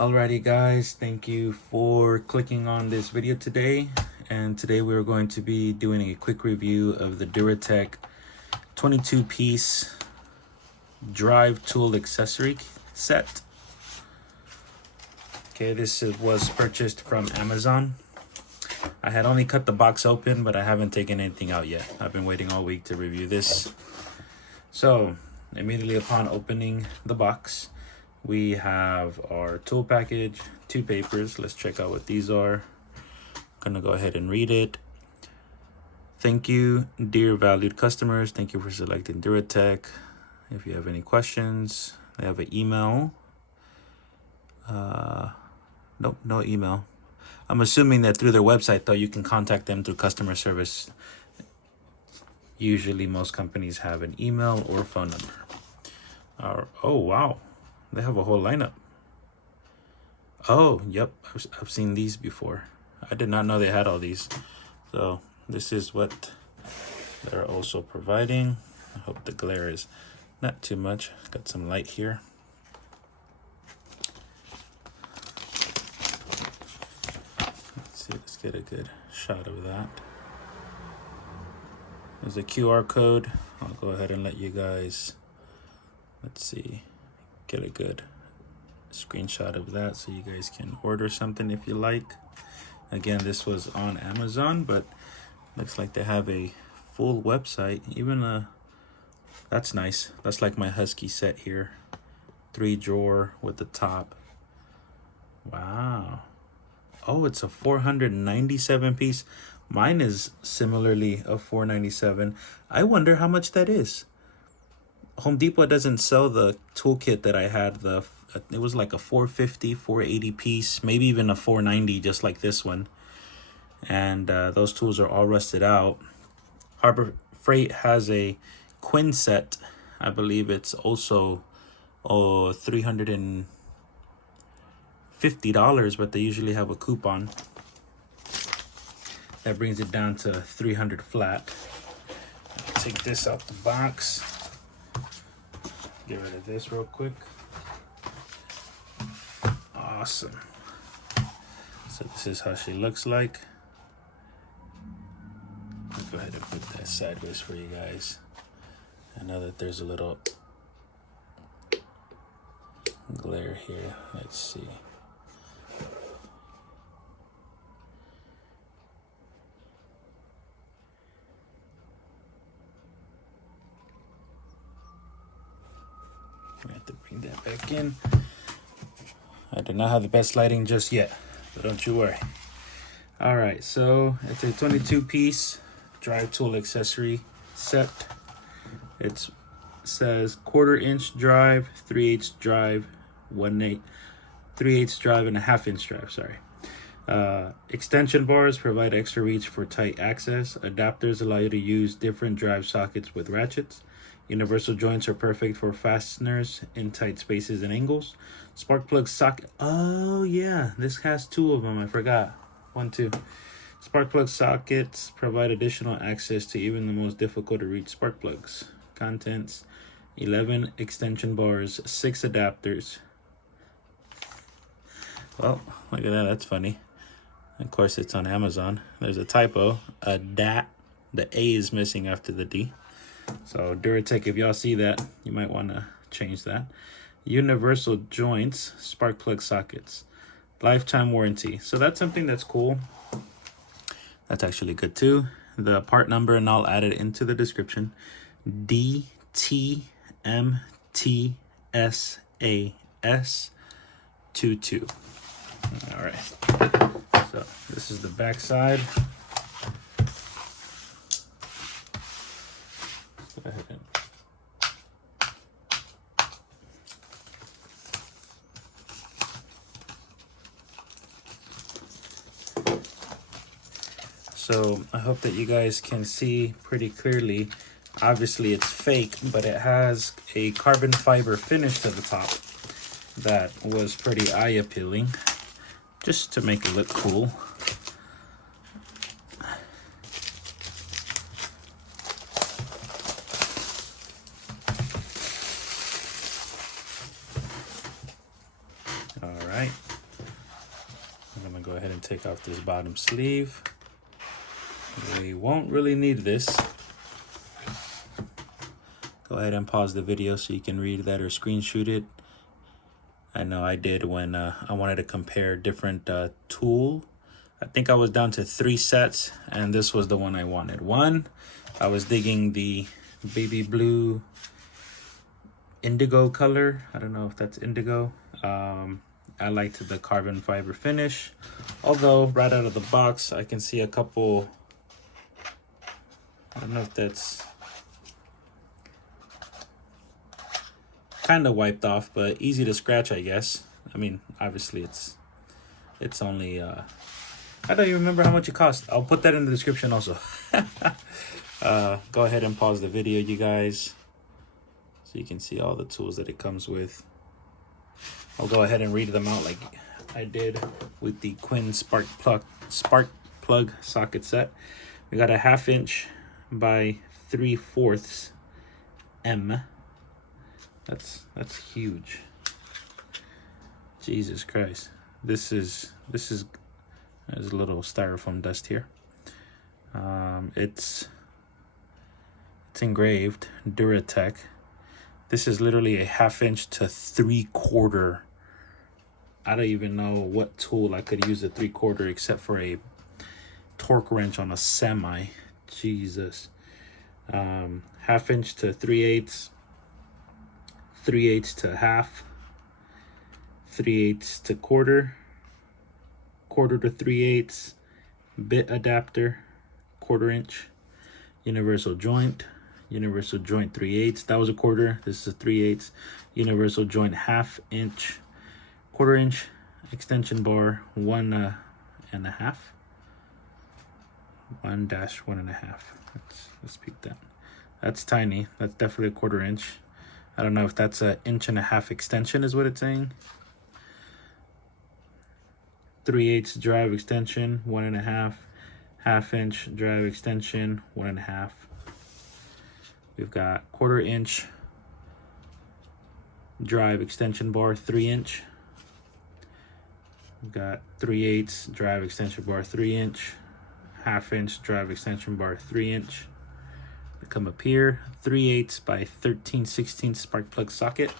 Alrighty guys, thank you for clicking on this video today. And today we're going to be doing a quick review of the Duratech 22-piece drive tool accessory set. Okay, this was purchased from Amazon. I had only cut the box open, but I haven't taken anything out yet. I've been waiting all week to review this. So, immediately upon opening the box, we have our tool package, 2 papers. Let's check out what these are. I'm gonna go ahead and read it. Thank you, dear valued customers. Thank you for selecting Duratech. If you have any questions, they have an email. Nope, no email. I'm assuming that through their website, though, you can contact them through customer service. Usually, most companies have an email or phone number. Oh, wow. They have a whole lineup. Oh, yep. I've seen these before. I did not know they had all these. So this is what they're also providing. I hope the glare is not too much. Got some light here. Let's see. Let's get a good shot of that. There's a QR code. I'll go ahead and let you guys, let's see, get a good screenshot of that so you guys can order something if you like. Again, this was on Amazon, but looks like they have a full website. Even that's nice. That's like my Husky set here. 3-drawer with the top. Wow. Oh, it's a 497 piece. Mine is similarly a 497. I wonder how much that is. Home Depot doesn't sell the toolkit that I had. It was like a 450, 480 piece, maybe even a 490, just like this one. And those tools are all rusted out. Harbor Freight has a Quinn set. I believe it's also $350, but they usually have a coupon that brings it down to $300 flat. Take this out the box. Get rid of this real quick. Awesome. So this is how she looks like. I'll go ahead and put that sideways for you guys. I know that there's a little glare here. Let's see. I have to bring that back in. I do not have the best lighting just yet, but don't you worry. All right, so it's a 22-piece drive tool accessory set. It says 1/4-inch drive, 3/8 drive, 3/8 drive, and a 1/2-inch drive. Sorry. Extension bars provide extra reach for tight access. Adapters allow you to use different drive sockets with ratchets. Universal joints are perfect for fasteners in tight spaces and angles. Spark plug socket. Oh yeah, this has 2 of them. I forgot. 1, 2. Spark plug sockets provide additional access to even the most difficult to reach spark plugs. Contents: 11 extension bars, 6 adapters. Well, look at that. That's funny. Of course, it's on Amazon. There's a typo. A DAT. The A is missing after the D. So Duratech, if y'all see that, you might want to change that. Universal joints, spark plug sockets, lifetime warranty. So that's something that's cool. That's actually good too. The part number, and I'll add it into the description. DTMTSAS22. All right. So this is the back side. Go ahead and so I hope that you guys can see pretty clearly. Obviously it's fake, but it has a carbon fiber finish to the top that was pretty eye appealing, just to make it look cool. All right. go ahead and take off this bottom sleeve. We won't really need this. Go ahead and pause the video so you can read that or screenshot it. I know I did when I wanted to compare different tool. I think I was down to 3 sets, and this was the one I wanted. One, I was digging the baby blue indigo color. I don't know if that's indigo. I liked the carbon fiber finish, although right out of the box I can see a couple, I don't know if that's kind of wiped off, but easy to scratch, I guess. I mean, obviously it's only I don't even remember how much it cost. I'll put that in the description also. Go ahead and pause the video, you guys, so you can see all the tools that it comes with. I'll go ahead and read them out like I did with the Quinn spark plug socket set. We got a 1/2 inch by 3/4 M. That's huge. Jesus Christ. This is there's a little styrofoam dust here. It's engraved Duratech. This is literally a 1/2 inch to 3/4. I don't even know what tool I could use a 3/4 except for a torque wrench on a semi. Jesus. 1/2 inch to 3/8, 3/8 to 1/2, 3/8 to 1/4, 1/4 to 3/8, bit adapter, 1/4 inch, universal joint 3/8. That was a 1/4. This is a 3/8. Universal joint 1/2 inch, 1/4 inch, extension bar 1.5, 1-1.5. Let's peek that. That's tiny. That's definitely a 1/4 inch. I don't know if that's a 1.5 inch extension is what it's saying. 3/8 drive extension 1.5, 1/2 inch drive extension 1.5. We've got 1/4 inch drive extension bar 3 inch. We've got 3/8 drive extension bar 3 inch, 1/2 inch drive extension bar 3 inch. They come up here, 3/8 by 13/16 spark plug socket.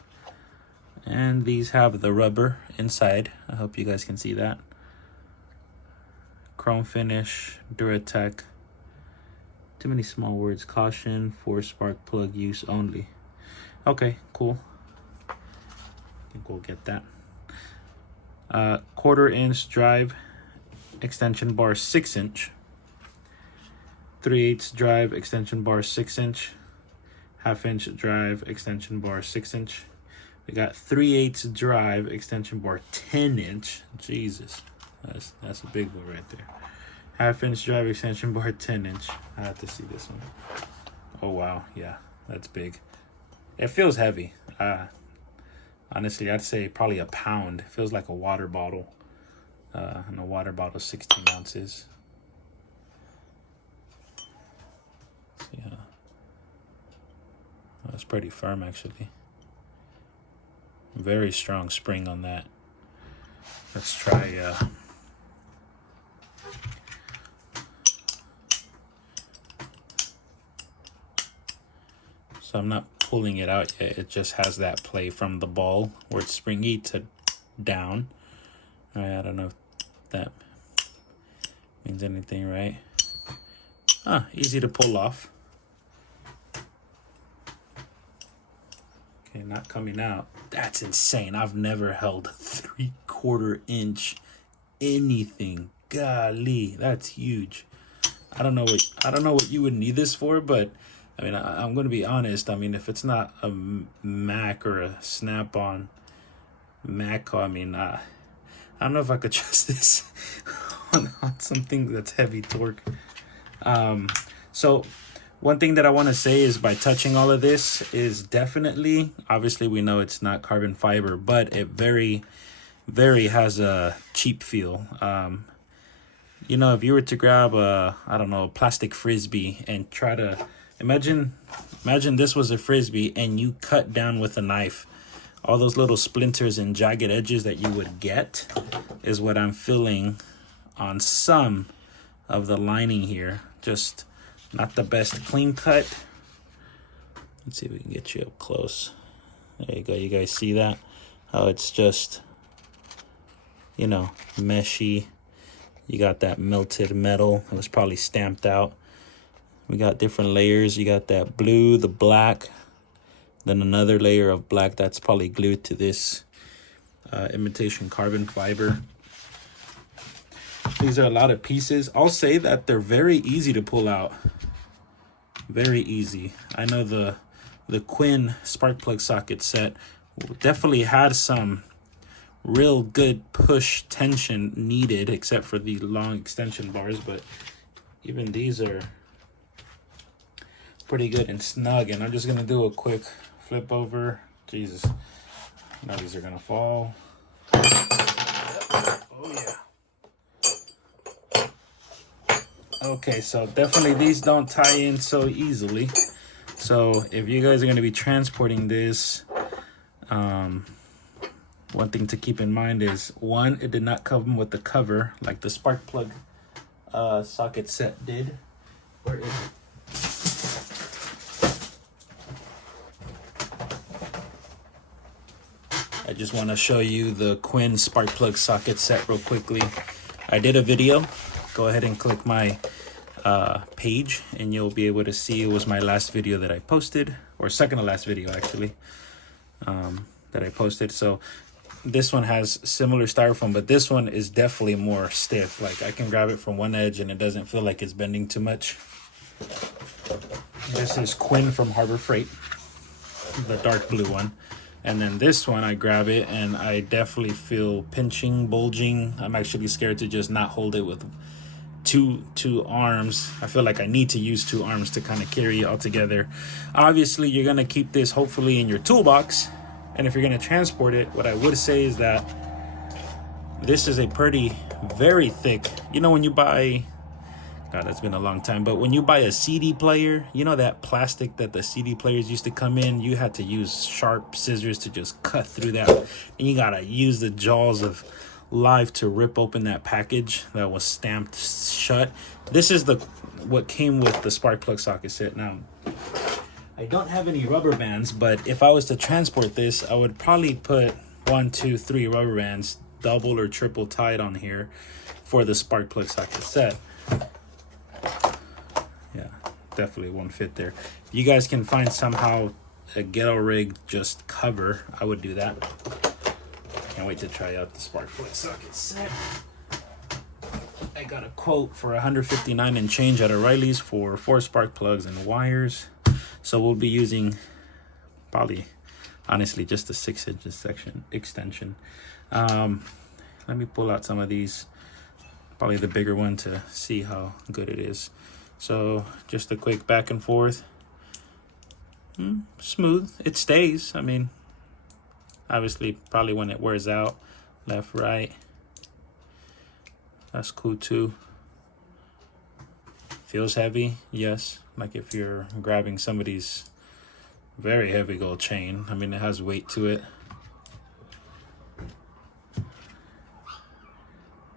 And these have the rubber inside. I hope you guys can see that. Chrome finish, Duratech. Too many small words. Caution for spark plug use only. Okay, cool. I think we'll get that. 1/4 inch drive extension bar 6 inch. 3/8 drive extension bar 6 inch. 1/2 inch drive extension bar 6 inch. We got 3/8 drive extension bar 10 inch. Jesus, that's a big one right there. 1/2 inch drive extension bar 10 inch. I have to see this one. Oh wow, yeah, that's big. It feels heavy. Honestly, I'd say probably a pound. It feels like a water bottle. And a water bottle 16 ounces. Yeah, that's pretty firm actually. Very strong spring on that. Let's try so I'm not pulling it out yet. It just has that play from the ball where it's springy to down. All right, I don't know if that means anything, right? Easy to pull off. Okay, not coming out. That's insane. I've never held 3/4 inch anything. Golly, that's huge. I don't know what you would need this for, but I mean, I'm going to be honest. I mean, if it's not a Mac or a Snap-on Mac, I mean, I don't know if I could trust this on something that's heavy torque. So one thing that I want to say is by touching all of this is definitely, obviously we know it's not carbon fiber, but it very, very has a cheap feel. You know, if you were to grab a, I don't know, a plastic Frisbee and try to, imagine this was a Frisbee and you cut down with a knife. All those little splinters and jagged edges that you would get is what I'm feeling on some of the lining here. Just not the best clean cut. Let's see if we can get you up close. There you go. You guys see that? How it's just, you know, meshy. You got that melted metal. It was probably stamped out. We got different layers. You got that blue, the black, then another layer of black that's probably glued to this imitation carbon fiber. These are a lot of pieces. I'll say that they're very easy to pull out. Very easy. I know the Quinn spark plug socket set definitely had some real good push tension needed, except for the long extension bars, but even these are pretty good and snug. And I'm just gonna do a quick flip over. Jesus, now these are gonna fall. Oh yeah. Okay, so definitely these don't tie in so easily. So if you guys are going to be transporting this, one thing to keep in mind is, one, it did not come with the cover like the spark plug socket set did. Where is it? I just want to show you the Quinn spark plug socket set real quickly. I did a video. Go ahead and click my page and you'll be able to see it was my last video that I posted, or second to last video actually, that I posted. So this one has similar styrofoam, but this one is definitely more stiff. Like I can grab it from one edge and it doesn't feel like it's bending too much. This is Quinn from Harbor Freight, the dark blue one. And then this one, I grab it and I definitely feel pinching, bulging. I'm actually scared to just not hold it with two arms. I feel like I need to use two arms to kind of carry it all together. Obviously, you're gonna keep this hopefully in your toolbox. And if you're gonna transport it, what I would say is that this is a very thick, you know, when you buy, God, that's been a long time, but when you buy a CD player, you know that plastic that the CD players used to come in, you had to use sharp scissors to just cut through that. And you gotta use the jaws of life to rip open that package that was stamped shut. This is what came with the spark plug socket set. Now, I don't have any rubber bands, but if I was to transport this, I would probably put 1, 2, 3 rubber bands, double or triple tied on here for the spark plug socket set. Yeah, definitely won't fit there. If you guys can find somehow a ghetto rig just cover, I would do that. Can't wait to try out the spark plug socket set. I got a quote for $159 and change at O'Reilly's for 4 spark plugs and wires. So we'll be using probably, honestly, just a 6-inch extension. Let me pull out some of these, probably the bigger one, to see how good it is. So just a quick back and forth. Smooth. It stays. I mean, obviously, probably when it wears out, left, right. That's cool too. Feels heavy, yes. Like if you're grabbing somebody's very heavy gold chain. I mean, it has weight to it.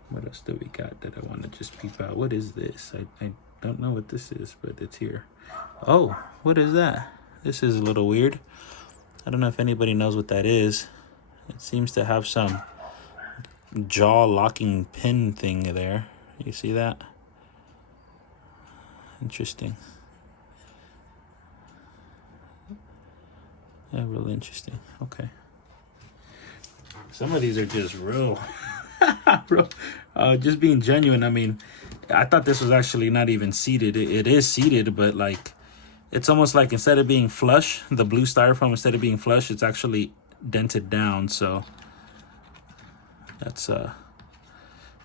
What else do we got that I want to just peep out? What is this? I don't know what this is, but it's here. Oh, what is that? This is a little weird. I don't know if anybody knows what that is. It seems to have some jaw locking pin thing there. You see that? Interesting. Yeah, really interesting. Okay. Some of these are just real, just being genuine. I mean, I thought this was actually not even seated. It is seated, but like, it's almost like instead of being flush, the blue styrofoam, instead of being flush, it's actually dented down. So that's, I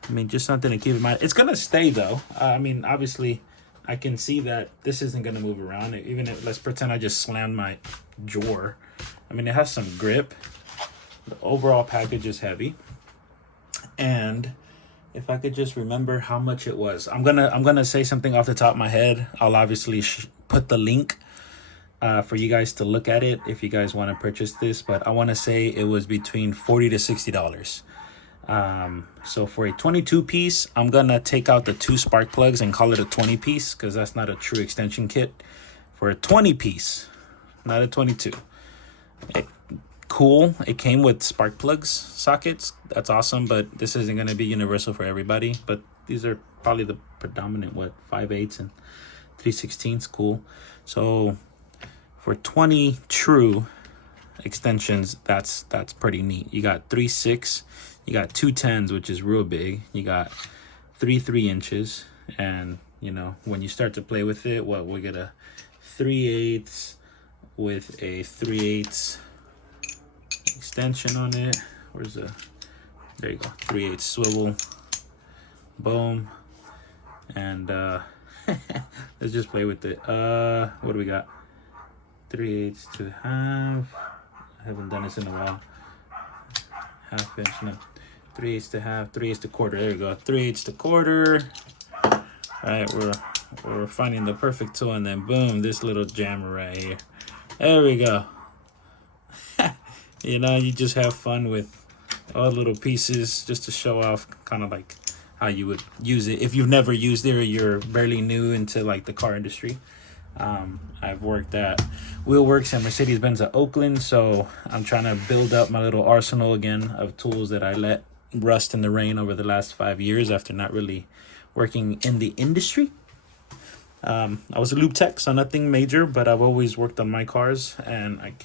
mean, just something to keep in mind. It's going to stay though. I mean, obviously I can see that this isn't going to move around. Even if, let's pretend I just slammed my drawer. I mean, it has some grip. The overall package is heavy. And if I could just remember how much it was, I'm gonna say something off the top of my head. I'll obviously put the link for you guys to look at it if you guys want to purchase this. But I want to say it was between $40 to $60. So for a 22 piece, I'm gonna take out the 2 spark plugs and call it a 20 piece, because that's not a true extension kit. For a 20 piece, not a 22. Cool, it came with spark plugs sockets. That's awesome, but this isn't gonna be universal for everybody. But these are probably the predominant 5/8 and 3/16. Cool. So for 20 true extensions, that's pretty neat. You got 3/6, you got 2 10s, which is real big. You got 3 3-inches, and you know, when you start to play with it, we get a 3/8 with a 3/8 extension on it. Where's the, there you go, 3/8 swivel, boom. And let's just play with it. What do we got? 3/8 to half. I haven't done this in a while. Half inch, no. 3/8 to half, 3/8 to quarter. There you go. 3/8 to quarter. All right, we're finding the perfect tool, and then boom, this little jammer right here. There we go. You know, you just have fun with all little pieces just to show off kind of like how you would use it if you've never used it or you're barely new into like the car industry. I've worked at Wheelworks and Mercedes-Benz at Oakland, so I'm trying to build up my little arsenal again of tools that I let rust in the rain over the last 5 years after not really working in the industry. I was a lube tech, so nothing major, but I've always worked on my cars, and I'm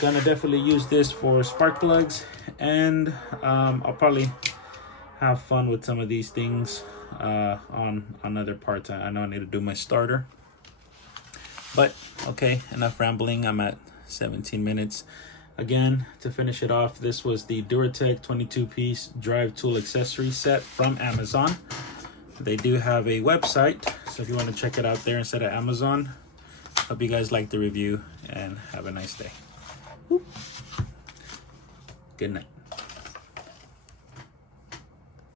gonna definitely use this for spark plugs, and I'll probably have fun with some of these things on other parts. I know I need to do my starter. But okay, enough rambling. I'm at 17 minutes. Again, to finish it off, this was the Duratech 22-piece drive tool accessory set from Amazon. They do have a website, so if you want to check it out there instead of Amazon. Hope you guys like the review, and have a nice day. Good night.